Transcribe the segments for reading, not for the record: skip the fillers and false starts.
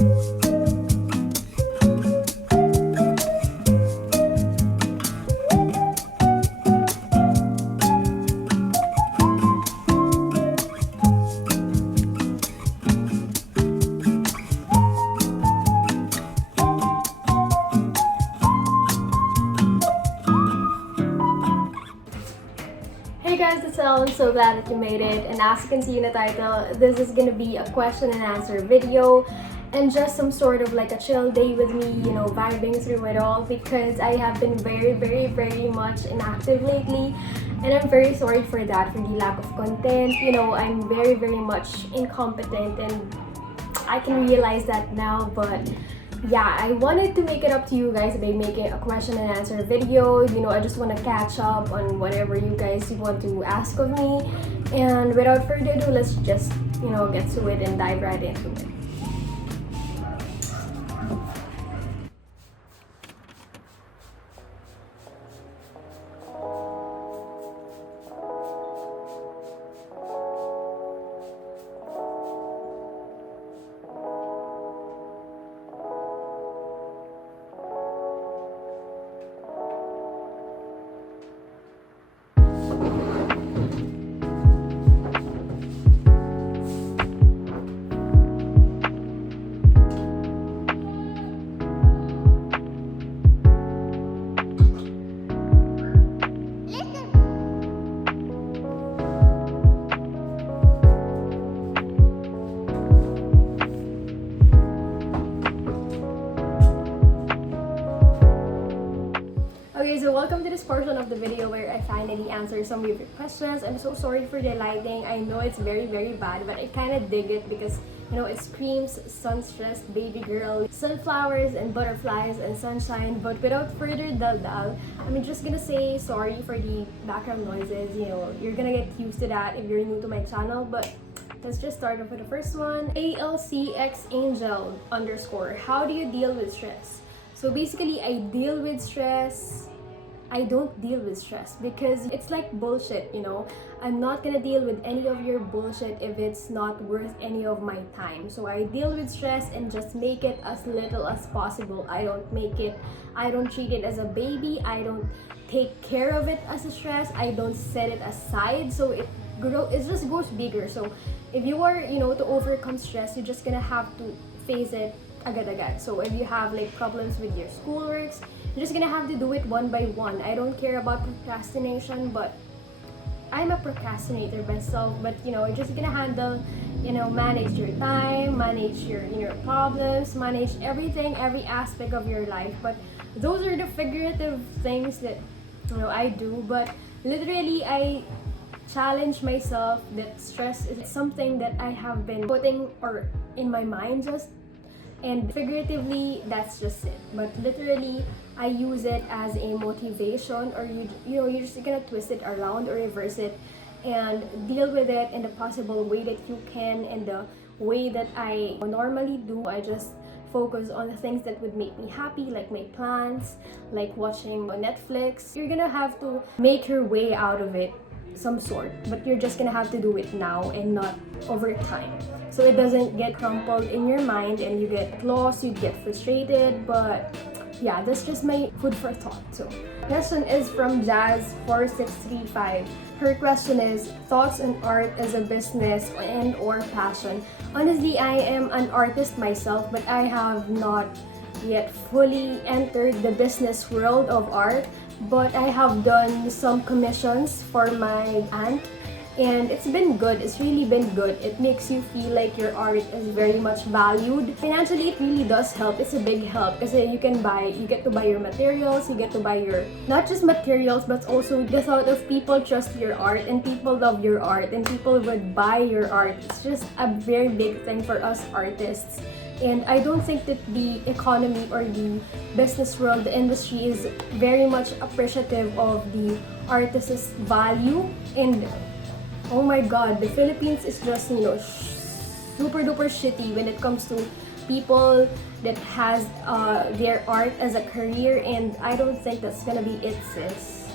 Hey guys, it's Elle. I'm so glad that you made it, and as you can see in the title, this is gonna be a question and answer video and just some sort of like a chill day with me, vibing through it all, because I have been very much inactive lately, and I'm very sorry for that, for the lack of content. I'm very much incompetent, and I can realize that now, but yeah, I wanted to make it up to you guys by making a question and answer video. I just want to catch up on whatever you guys want to ask of me. And without further ado, let's just, get to it and dive right into it. Okay, so welcome to this portion of the video where I finally answer some of your questions. I'm so sorry for the lighting. I know it's very bad, but I kind of dig it because, it screams sun-stressed baby girl, sunflowers and butterflies and sunshine. But without further dal, I'm just gonna say sorry for the background noises. You're gonna get used to that if you're new to my channel, but let's just start off with the first one. ALCXAngel_. How do you deal with stress? So basically, I don't deal with stress because it's like bullshit, I'm not gonna deal with any of your bullshit if it's not worth any of my time. So I deal with stress and just make it as little as possible. I don't treat it as a baby. I don't take care of it as a stress. I don't set it aside so it just goes bigger. So if you are, to overcome stress, you're just gonna have to face it agad-agad. So if you have like problems with your schoolworks, you're just gonna have to do it one by one. I don't care about procrastination, but I'm a procrastinator myself. But you're just gonna handle, manage your time, manage your problems, manage everything, every aspect of your life. But those are the figurative things that I do. But literally, I challenge myself that stress is something that I have been putting in my mind and figuratively, that's just it. But literally, I use it as a motivation, or you're just gonna twist it around or reverse it and deal with it in the possible way that you can, and the way that I normally do. I just focus on the things that would make me happy, like my plans, like watching Netflix. You're gonna have to make your way out of it some sort, but you're just gonna have to do it now and not over time, so it doesn't get crumpled in your mind and you get lost, you get frustrated. But yeah, that's just my food for thought. So question is from Jazz4635. Her question is, thoughts on art as a business and or passion? Honestly, I am an artist myself, but I have not yet fully entered the business world of art. But I have done some commissions for my aunt, and it's been good. It's really been good. It makes you feel like your art is very much valued. Financially, it really does help. It's a big help because you get to buy your materials, you get to buy your, not just materials, but also the thought of people trust your art and people love your art and people would buy your art. It's just a very big thing for us artists. And I don't think that the economy or the business world, the industry, is very much appreciative of the artist's value. And oh my god, the Philippines is just, super duper shitty when it comes to people that has their art as a career, and I don't think that's gonna be it, sis.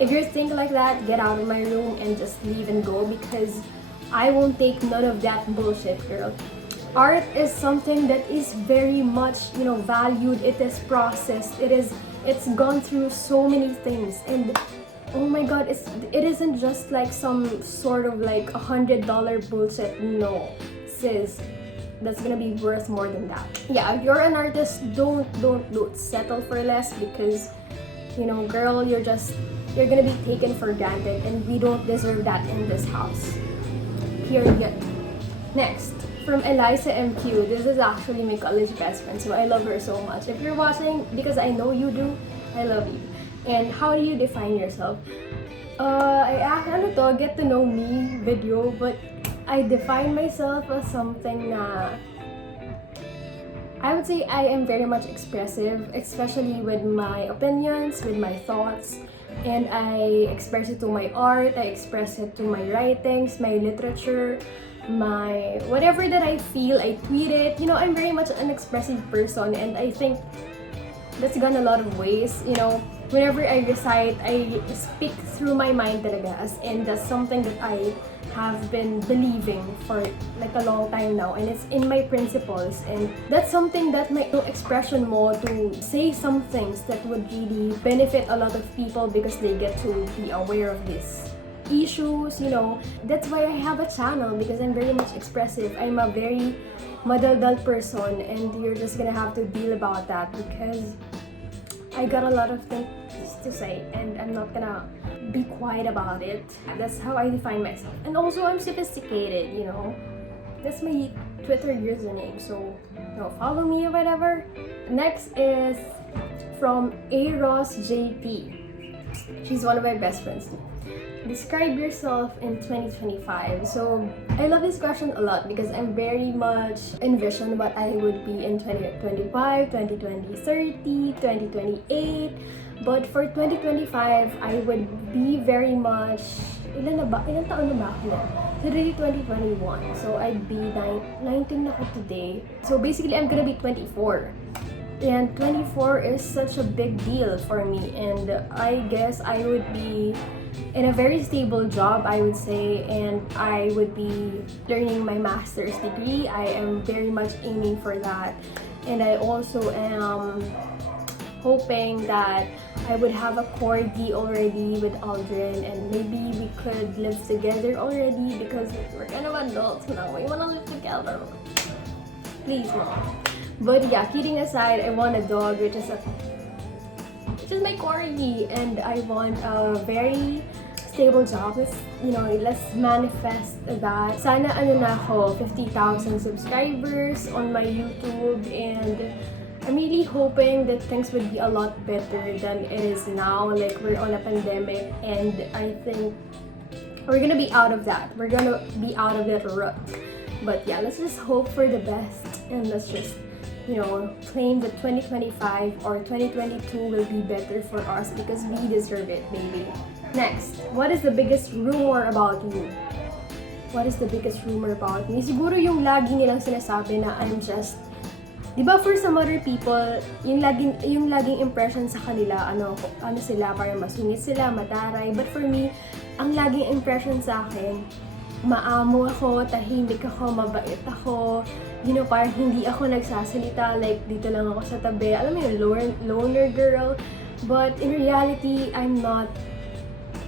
If you're thinking like that, get out of my room and just leave and go, because I won't take none of that bullshit, girl. art is something that is very much, you know, valued. It is processed. It's gone through so many things, and oh my god, it isn't just like some sort of like $100 bullshit. No, sis, that's gonna be worth more than that. Yeah, if you're an artist, don't settle for less, because, you know, girl, you're gonna be taken for granted, and we don't deserve that in this house. Period. Next, from Eliza MQ. This is actually my college best friend, so I love her so much. If you're watching, because I know you do, I love you. And how do you define yourself? I ano to, get to know me video, but I define myself as something na I would say I am very much expressive, especially with my opinions, with my thoughts, and I express it to my art, I express it to my writings, my literature, my whatever that I feel, I tweet it. You know, I'm very much an expressive person, and I think that's gone a lot of ways. You know, whenever I recite, I speak through my mind talaga, as in that's something that I have been believing for like a long time now, and it's in my principles, and that's something that my expression mo to say some things that would really benefit a lot of people because they get to be aware of this issues, you know. That's why I have a channel, because I'm very much expressive. I'm a very madaldal person, and you're just gonna have to deal about that because I got a lot of things to say, and I'm not gonna be quiet about it. That's how I define myself. And also, I'm sophisticated, you know. That's my Twitter username, so, you know, follow me or whatever. Next is from Aros JP. She's one of my best friends. Describe yourself in 2025. So I love this question a lot because I'm very much envision what I would be in 2025, 2030, 2028. But for 2025, I would be very much, ilan taon na ba ako na? Today, 2021. So I'd be 19 na ako today. So basically, I'm gonna be 24. And 24 is such a big deal for me. And I guess I would be in a very stable job, I would say, and I would be learning my master's degree. I am very much aiming for that. And I also am hoping that I would have a corgi already with Aldrin, and maybe we could live together already because we're kind of adults now. We wanna live together. Please, mom. But yeah, kidding aside, I want a dog, which is my corgi, and I want a very stable job. You know, let's manifest that. Sana ano na ako, 50,000 subscribers on my YouTube, and I'm really hoping that things would be a lot better than it is now. Like, we're on a pandemic, and I think we're gonna be out of that. We're gonna be out of that rut. But yeah, let's just hope for the best, and let's just, you know, claim that 2025 or 2022 will be better for us because we deserve it, baby. Next, what is the biggest rumor about you? What is the biggest rumor about me? Siguro yung lagi nilang sinasabi na I'm just, di ba, for some other people, yung laging impression sa kanila, ano sila, parang masungit sila, mataray. But for me, ang laging impression sa akin, maamo ako, tahimik ako, mabait ako, you know, parang hindi ako nagsasalita, like dito lang ako sa tabi. Alam mo yung loner girl. But in reality, I'm not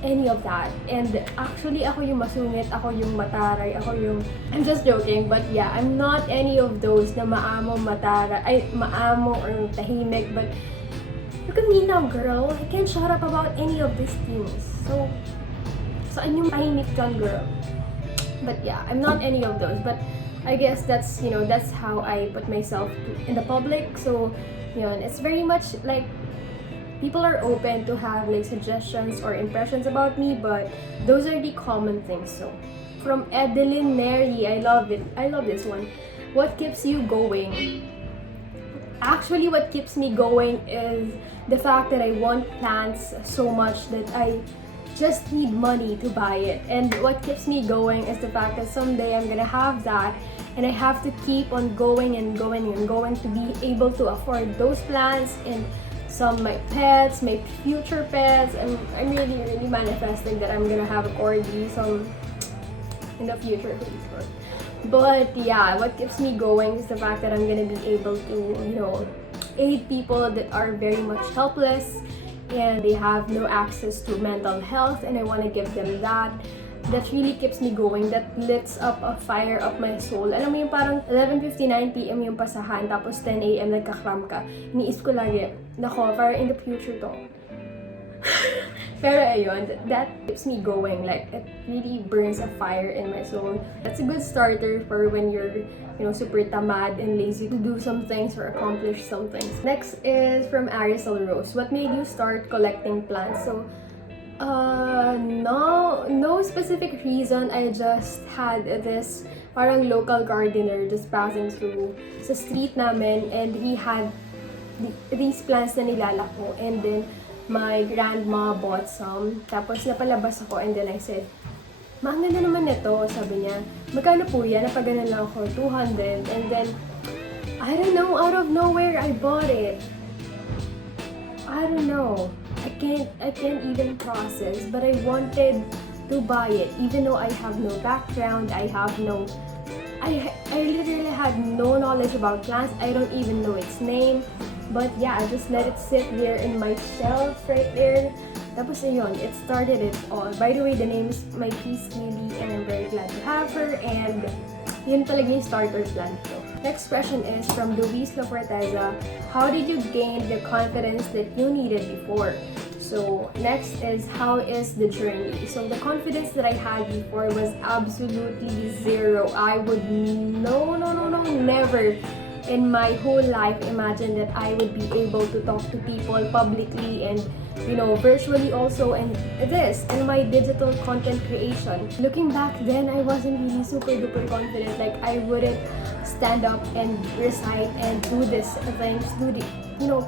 any of that. And actually, ako yung masungit, ako yung mataray, I'm just joking, but yeah, I'm not any of those na maamo, mataray, maamo or tahimik. But look at me now, girl. I can't shut up about any of these things. So, saan yung tahimik dyan, girl? But yeah, I'm not any of those. But I guess that's, you know, that's how I put myself in the public. So, yun, it's very much like people are open to have like suggestions or impressions about me, but those are the common things. So, from Edeline Mary, I love it. I love this one. What keeps you going? Actually, what keeps me going is the fact that I want plants so much that I just need money to buy it. And what keeps me going is the fact that someday I'm gonna have that, and I have to keep on going and going and going to be able to afford those plants and my pets, my future pets. And I'm really manifesting that I'm gonna have a corgi in the future. But yeah, what keeps me going is the fact that I'm gonna be able to, aid people that are very much helpless and they have no access to mental health, and I want to give them that. That really keeps me going. That lights up a fire up my soul. Alam mo yung parang 11:59 p.m. yung pasahan, tapos 10 a.m. nagka-cram ka. Iniisip ko lagi, nako, para in the future to. Pero ayun, that keeps me going. Like, it really burns a fire in my soul. That's a good starter for when you're, super tamad and lazy to do some things or accomplish some things. Next is from Arisol Rose. What made you start collecting plants? So, no specific reason. I just had this parang local gardener just passing through sa street namin, and he had these plants na nilalako, and then my grandma bought some. Tapos napalabas ako, and then I said, "Ma, ang ganda naman nito." Sabi niya, "Magkano po yan?" Napaganan lang ako, 200. And then, I don't know, out of nowhere, I bought it. I don't know. I can't even process, but I wanted to buy it, even though I have no background. I literally had no knowledge about plants. I don't even know its name. But yeah, I just let it sit there in my shelf right there. Tapos ayun, it started it all. By the way, the name is my Peace Lily, and I'm very glad to have her. And yun talaga yung starter plant ko. Next question is from Louise. How did you gain the confidence that you needed before? So next is, how is the journey? So the confidence that I had before was absolutely zero. I would never in my whole life imagine that I would be able to talk to people publicly and virtually also, and my digital content creation. Looking back then, I wasn't really super duper confident. Like, I wouldn't stand up and recite and do these things,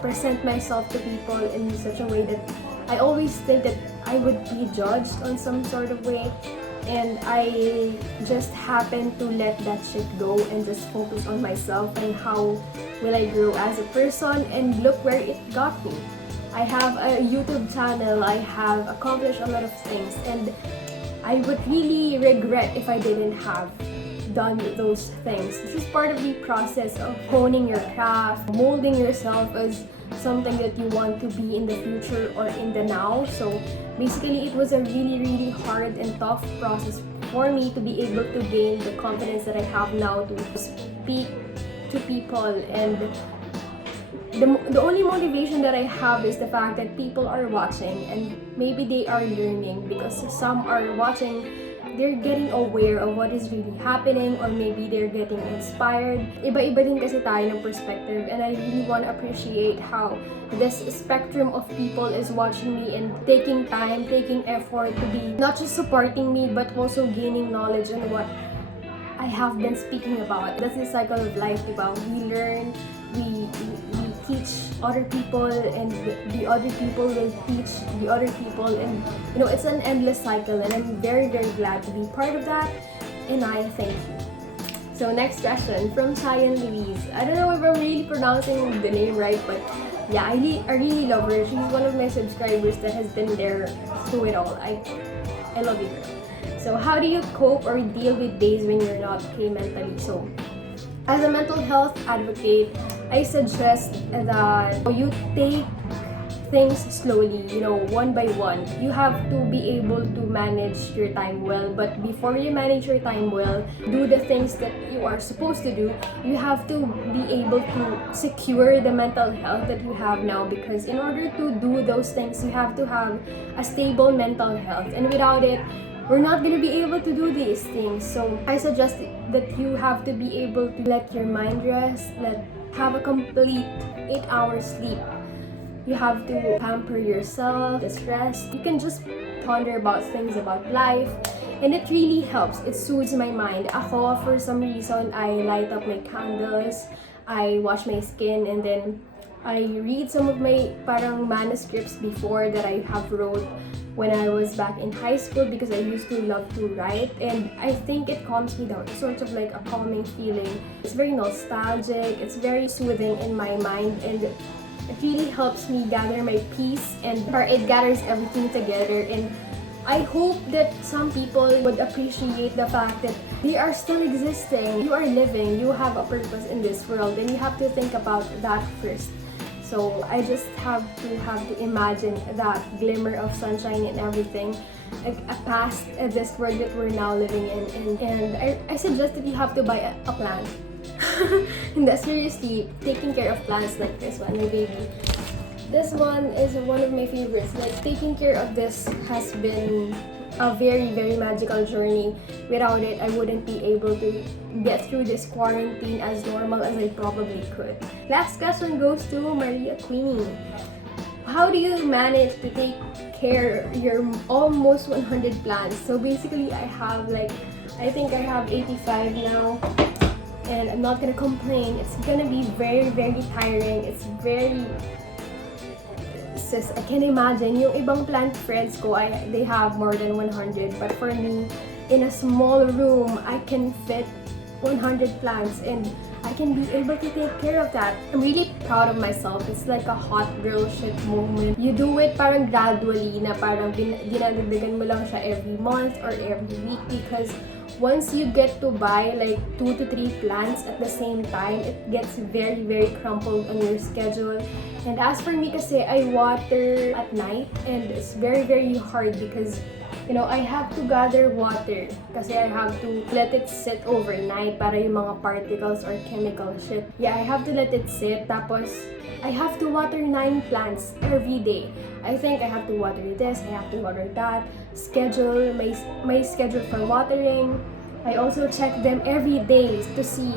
present myself to people in such a way that I always think that I would be judged on some sort of way. And I just happened to let that shit go and just focus on myself and how will I grow as a person, and look where it got me. I have a YouTube channel, I have accomplished a lot of things, and I would really regret if I didn't have done those things. This is part of the process of honing your craft, molding yourself as something that you want to be in the future or in the now. So basically, it was a really, really hard and tough process for me to be able to gain the confidence that I have now to speak to people. And the only motivation that I have is the fact that people are watching, and maybe they are learning, because some are watching, they're getting aware of what is really happening, or maybe they're getting inspired. Iba-iba din kasi tayo ng perspective, and I really want to appreciate how this spectrum of people is watching me and taking time, taking effort to be not just supporting me, but also gaining knowledge on what I have been speaking about. That's the cycle of life, diba? We learn, we teach other people, and the other people will teach the other people, and it's an endless cycle, and I'm very, very glad to be part of that, and I thank you. So next question from Cheyenne Louise. I don't know if I'm really pronouncing the name right, but yeah, I really love her. She's one of my subscribers that has been there through it all. I love you, girl. So how do you cope or deal with days when you're not okay mentally? So as a mental health advocate, I suggest that you take things slowly, one by one. You have to be able to manage your time well, but before you manage your time well, do the things that you are supposed to do. You have to be able to secure the mental health that you have now, because in order to do those things, you have to have a stable mental health, and without it, we're not going to be able to do these things. So I suggest that you have to be able to let your mind rest, have a complete 8-hour sleep. You have to pamper yourself, just rest. You can just ponder about things about life, and it really helps. It soothes my mind. Ako, for some reason, I light up my candles, I wash my skin, and then I read some of my parang manuscripts before that I have wrote when I was back in high school, because I used to love to write, and I think it calms me down. It's sort of like a calming feeling. It's very nostalgic, it's very soothing in my mind, and it really helps me gather my peace, and it gathers everything together, and I hope that some people would appreciate the fact that they are still existing. You are living, you have a purpose in this world, and you have to think about that first. So I just have to imagine that glimmer of sunshine and everything, like past this world that we're now living in. And I suggest that you have to buy a plant. And that's seriously, taking care of plants like this one, my baby. This one is one of my favorites. Like, taking care of this has been a very, very magical journey. Without it, I wouldn't be able to get through this quarantine as normal as I probably could. Last question goes to Maria Queen. How do you manage to take care of your almost 100 plants? So basically, I think I have 85 now. And I'm not gonna complain. It's gonna be very, very tiring. It's very... Sis, I can imagine, yung ibang plant friends ko, they have more than 100. But for me, in a small room, I can fit 100 plants and I can be able to take care of that. I'm really proud of myself. It's like a hot girl shit moment. You do it parang gradually, na parang dinadagdagan mo lang siya every month or every week, because once you get to buy like 2 to 3 plants at the same time, it gets very, very crumpled on your schedule. And as for me kasi, I water at night and it's very, very hard because, you know, I have to gather water kasi I have to let it sit overnight para yung mga particles or chemical shit. Yeah, I have to let it sit, tapos I have to water 9 plants every day. I think I have to water this, I have to water that, schedule, my schedule for watering. I also check them every day to see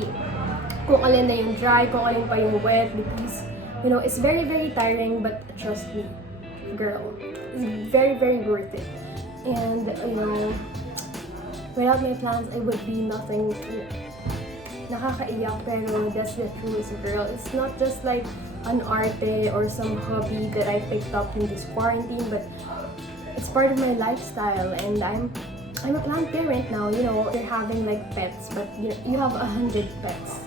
kung alin na yung dry, kung alin pa yung wet, because, you know, it's very, very tiring, but trust me, girl, it's very, very worth it. And, you know, without my plants, I would be nothing. Nakakaiyak, pero that's the truth, girl. It's not just like an arte or some hobby that I picked up in this quarantine, but it's part of my lifestyle. And I'm a plant parent now. You know, you're having like pets, but you have 100 pets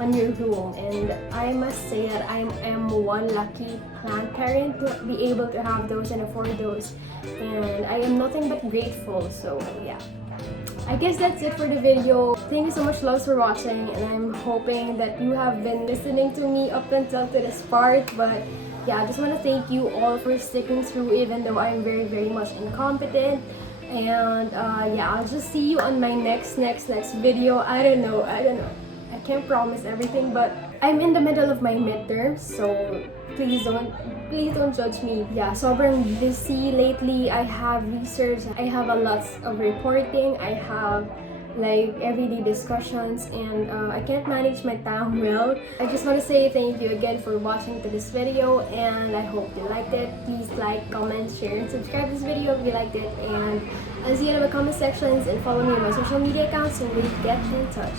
on your room, and I must say that I am one lucky plant parent to be able to have those and afford those, and I am nothing but grateful. So yeah, I guess that's it for the video. Thank you so much, loves, for watching, and I'm hoping that you have been listening to me up until to this part. But yeah, I just want to thank you all for sticking through, even though I'm very, very much incompetent. And yeah, I'll just see you on my next video. I don't know. I can't promise everything, but I'm in the middle of my midterms, so please don't judge me. Yeah, sobrang busy lately. I have research, I have a lot of reporting, I have like everyday discussions, and I can't manage my time well. I just want to say thank you again for watching to this video, and I hope you liked it. Please like, comment, share, and subscribe this video if you liked it, and I'll see you in the comment sections, and follow me on my social media accounts so we get in touch.